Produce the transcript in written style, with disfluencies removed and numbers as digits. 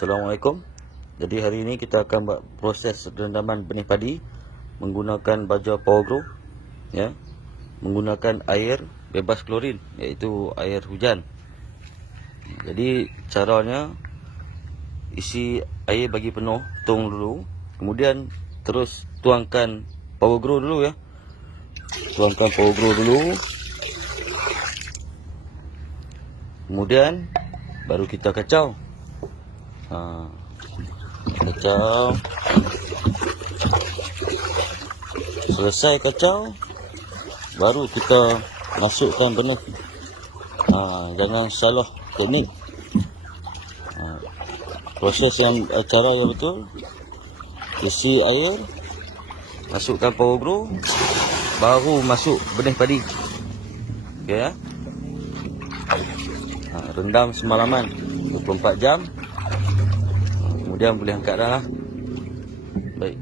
Assalamualaikum. Jadi hari ini kita akan buat proses rendaman benih padi menggunakan baja Power Grow, ya, menggunakan air bebas klorin, iaitu air hujan. Jadi caranya, isi air bagi penuh tong dulu, kemudian terus tuangkan Power Grow dulu, ya. Tuangkan Power Grow dulu. Kemudian baru kita kacau. Kacau. Selesai kacau, baru kita masukkan benih. Jangan salah teknik. Proses yang cara yang betul. Isi air, masukkan Power Grow, baru masuk benih padi. Okey, ya. Rendam semalaman 24 jam. Kemudian boleh angkat dah lah. Baik.